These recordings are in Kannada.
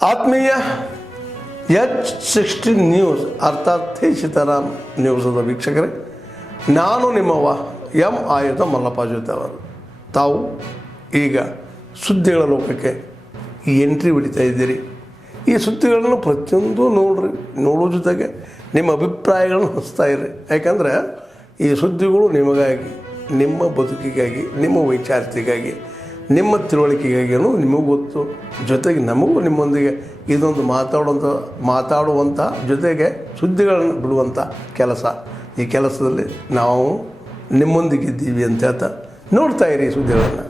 ಆತ್ಮೀಯ H60 ನ್ಯೂಸ್ ಅರ್ಥಾತ್ ಸೀತಾರಾಮ್ ನ್ಯೂಸದ ವೀಕ್ಷಕರೇ, ನಾನು ನಿಮ್ಮವ ಎಂ ಆಯುಧ ಮಲ್ಲಪ್ಪ ಜೊತೆ ಅವರು. ತಾವು ಈಗ ಸುದ್ದಿಗಳ ಲೋಕಕ್ಕೆ ಎಂಟ್ರಿ ಹೊಡಿತಾ ಇದ್ದೀರಿ. ಈ ಸುದ್ದಿಗಳನ್ನು ಪ್ರತಿಯೊಂದು ನೋಡೋ ಜೊತೆಗೆ ನಿಮ್ಮ ಅಭಿಪ್ರಾಯಗಳನ್ನು ಹಂಚ್ತಾ ಇರಿ. ಯಾಕಂದರೆ ಈ ಸುದ್ದಿಗಳು ನಿಮಗಾಗಿ, ನಿಮ್ಮ ಬದುಕಿಗಾಗಿ, ನಿಮ್ಮ ವೈಚಾರಿಕೆಗಾಗಿ, ನಿಮ್ಮ ತಿಳುವಳಿಕೆಗಾಗಿಯೂ ನಿಮಗೂ ಗೊತ್ತು, ಜೊತೆಗೆ ನಮಗೂ ನಿಮ್ಮೊಂದಿಗೆ ಇದೊಂದು ಮಾತಾಡುವಂಥ ಜೊತೆಗೆ ಸುದ್ದಿಗಳನ್ನು ಬಿಡುವಂಥ ಕೆಲಸ. ಈ ಕೆಲಸದಲ್ಲಿ ನಾವು ನಿಮ್ಮೊಂದಿಗಿದ್ದೀವಿ ಅಂತ ಹೇಳ್ತಾ ನೋಡ್ತಾ ಇರಿ ಸುದ್ದಿಗಳನ್ನು.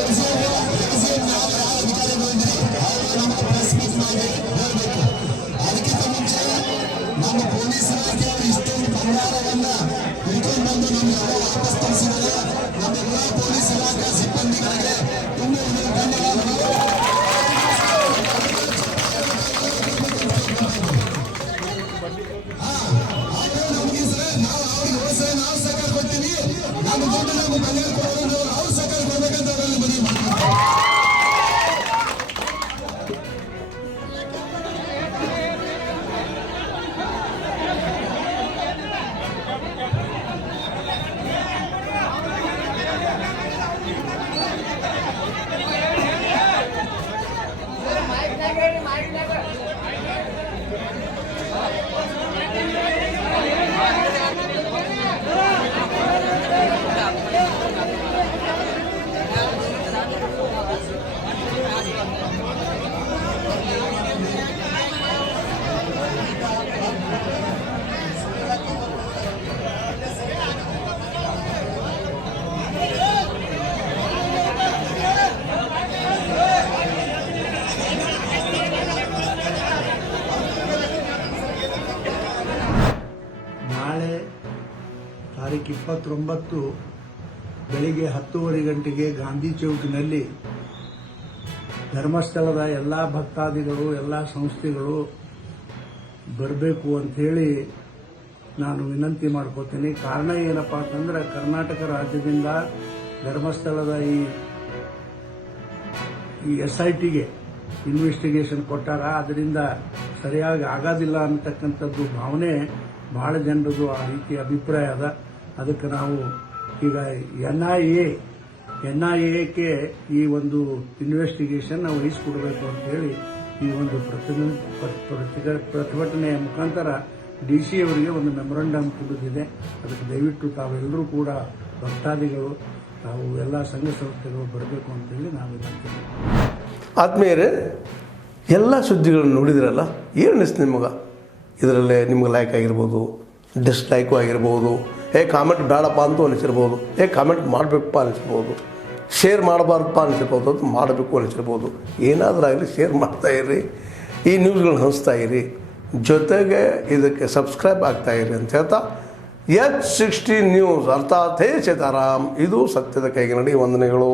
ಈಗ 29 ಬೆಳಿಗ್ಗೆ 10:30 ಗಂಟೆಗೆ ಗಾಂಧಿ ಚೌಕಿನಲ್ಲಿ ಧರ್ಮಸ್ಥಳದ ಎಲ್ಲ ಭಕ್ತಾದಿಗಳು ಎಲ್ಲ ಸಂಸ್ಥೆಗಳು ಬರಬೇಕು ಅಂಥೇಳಿ ನಾನು ವಿನಂತಿ ಮಾಡ್ಕೋತೀನಿ. ಕಾರಣ ಏನಪ್ಪ ಅಂತಂದ್ರೆ ಕರ್ನಾಟಕ ರಾಜ್ಯದಿಂದ ಧರ್ಮಸ್ಥಳದ ಈ SITಗೆ ಇನ್ವೆಸ್ಟಿಗೇಷನ್ ಕೊಟ್ಟಾರ. ಅದರಿಂದ ಸರಿಯಾಗಿ ಆಗೋದಿಲ್ಲ ಅನ್ನತಕ್ಕಂಥದ್ದು ಭಾವನೆ ಬಹಳ ಜನರದು ಆ ರೀತಿಯ ಅಭಿಪ್ರಾಯ ಅದ. ಅದಕ್ಕೆ ನಾವು ಈಗ NIAಕ್ಕೆ ಈ ಒಂದು ಇನ್ವೆಸ್ಟಿಗೇಷನ್ ನಾವು ವಹಿಸಿಕೊಡಬೇಕು ಅಂತ ಹೇಳಿ ಈ ಒಂದು ಪ್ರತಿಭಟನೆಯ ಮುಖಾಂತರ DC ಅವರಿಗೆ ಒಂದು ಮೆಮೊರಂಡಮ್ ಕೊಡೋದಿದೆ. ಅದಕ್ಕೆ ದಯವಿಟ್ಟು ತಾವೆಲ್ಲರೂ ಕೂಡ ಭಕ್ತಾದಿಗಳು ತಾವು ಎಲ್ಲ ಸಂಘ ಸಂಸ್ಥೆಗಳು ಬರಬೇಕು ಅಂತೇಳಿ ನಾವು ವಿನಂತಿ. ಆತ್ಮೀಯರೇ, ಎಲ್ಲ ಸುದ್ದಿಗಳನ್ನು ನೋಡಿದ್ರಲ್ಲ, ಏನು ಅನಿಸ್ತು ನಿಮಗೆ? ಇದರಲ್ಲೇ ನಿಮ್ಗೆ ಲೈಕ್ ಆಗಿರ್ಬೋದು, ಡಿಸ್ಲೈಕು ಆಗಿರ್ಬೋದು, ಕಾಮೆಂಟ್ ಬೇಡಪ್ಪ ಅಂತೂ ಅನಿಸಿರ್ಬೋದು, ಕಾಮೆಂಟ್ ಮಾಡಬೇಕಪ್ಪ ಅನಿಸಿರ್ಬೋದು, ಶೇರ್ ಮಾಡಬಾರ್ದಪ್ಪ ಅನಿಸಿರ್ಬೋದು, ಅದು ಮಾಡಬೇಕು ಅನಿಸಿರ್ಬೋದು. ಏನಾದರೂ ಆಗಲಿ ಶೇರ್ ಮಾಡ್ತಾಯಿರಿ, ಈ ನ್ಯೂಸ್ಗಳನ್ನ ಹಂಚ್ತಾ ಇರಿ, ಜೊತೆಗೆ ಇದಕ್ಕೆ ಸಬ್ಸ್ಕ್ರೈಬ್ ಆಗ್ತಾಯಿರಿ ಅಂತ ಹೇಳ್ತಾ H16 ನ್ಯೂಸ್ ಅರ್ಥಾತ್ ಹೇ ಸೀತಾರಾಮ್, ಇದು ಸತ್ಯದ ಕೈಗೆ ನಡಿ. ವಂದನೆಗಳು.